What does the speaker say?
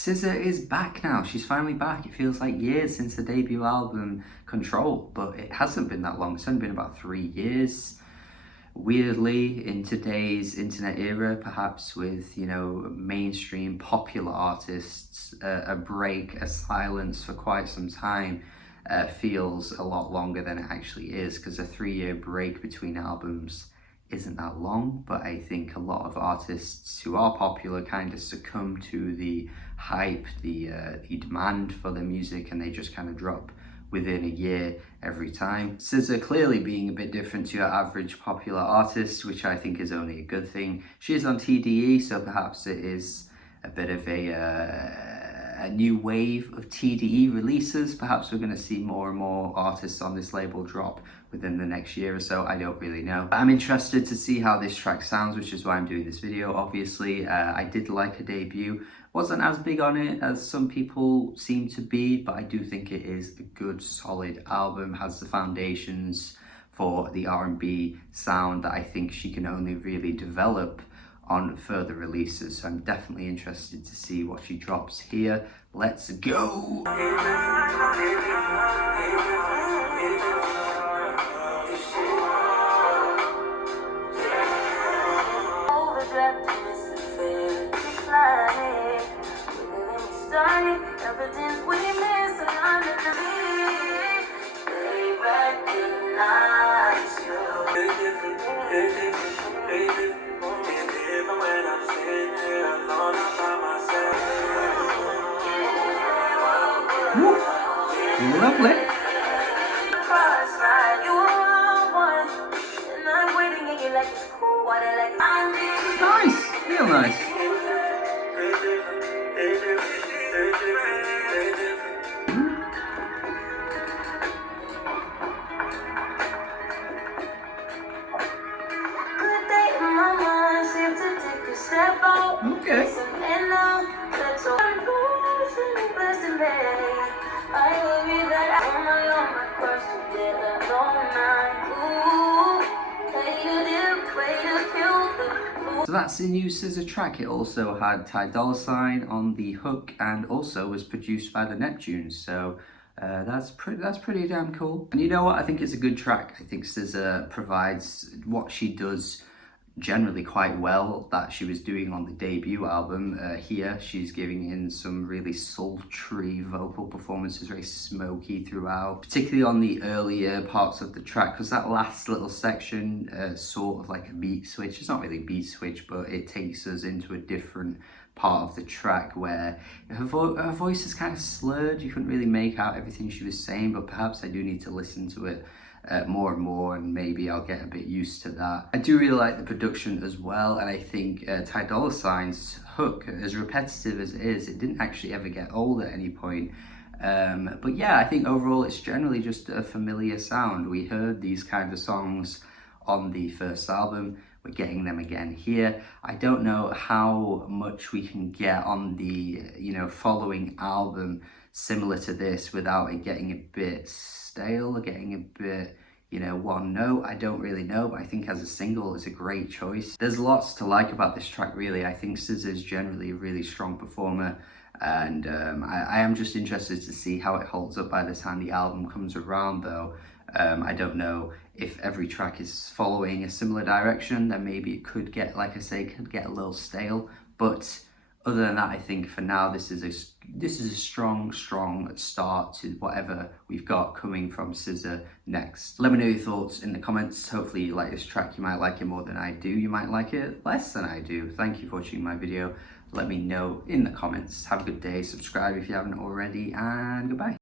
SZA is back now. She's finally back. It feels like years since the debut album Control, but it hasn't been that long. It's only been about 3 years. Weirdly, in today's internet era, perhaps with, you know, mainstream popular artists, a break, a silence for quite some time feels a lot longer than it actually is, because a 3-year break between albums isn't that long. But I think a lot of artists who are popular kind of succumb to the hype, the demand for their music, and they just kind of drop within a year every time. SZA clearly being a bit different to your average popular artist, which I think is only a good thing. She is on TDE, so perhaps it is a bit of a new wave of TDE releases. Perhaps we're going to see more and more artists on this label drop within the next year or so. I don't really know. I'm interested to see how this track sounds, which is why I'm doing this video. Obviously, I did like her debut. Wasn't as big on it as some people seem to be, but I do think it is a good, solid album. Has the foundations for the R&B sound that I think she can only really develop on further releases. So I'm definitely interested to see what she drops here. Let's go! Evidence we miss and under the beat. They recognize you. Even when I'm sitting here alone, I'm by myself. Lovely. You are one, and I'm waiting and you like it's cool. Water like I'm Nice, real nice. Okay. So that's the new SZA track. It also had Dolla ign on the hook, and also was produced by the Neptunes. So that's pretty damn cool. And you know what? I think it's a good track. I think SZA provides what she does generally quite well, that she was doing on the debut album. Here she's giving in some really sultry vocal performances, very smoky throughout, particularly on the earlier parts of the track, because that last little section sort of like a beat switch. It's not really a beat switch, but it takes us into a different part of the track where her voice is kind of slurred. You couldn't really make out everything she was saying, but perhaps I do need to listen to it more and more, and maybe I'll get a bit used to that. I do really like the production as well, and I think Dolla ign's hook, as repetitive as it is, it didn't actually ever get old at any point. But yeah, I think overall it's generally just a familiar sound. We heard these kind of songs on the first album. We're getting them again here. I don't know how much we can get on the, you know, following album similar to this without it getting a bit stale or getting a bit, you know, one note. I don't really know, but I think as a single it's a great choice. There's lots to like about this track, really. I think SZA is generally a really strong performer, and I am just interested to see how it holds up by the time the album comes around, though. I don't know if every track is following a similar direction, then maybe it could get, like I say, could get a little stale. But other than that, I think for now this is a strong start to whatever we've got coming from SZA next. Let me know your thoughts in the comments. Hopefully you like this track. You might like it more than I do. You might like it less than I do. Thank you for watching my video. Let me know in the comments. Have a good day. Subscribe if you haven't already, and goodbye.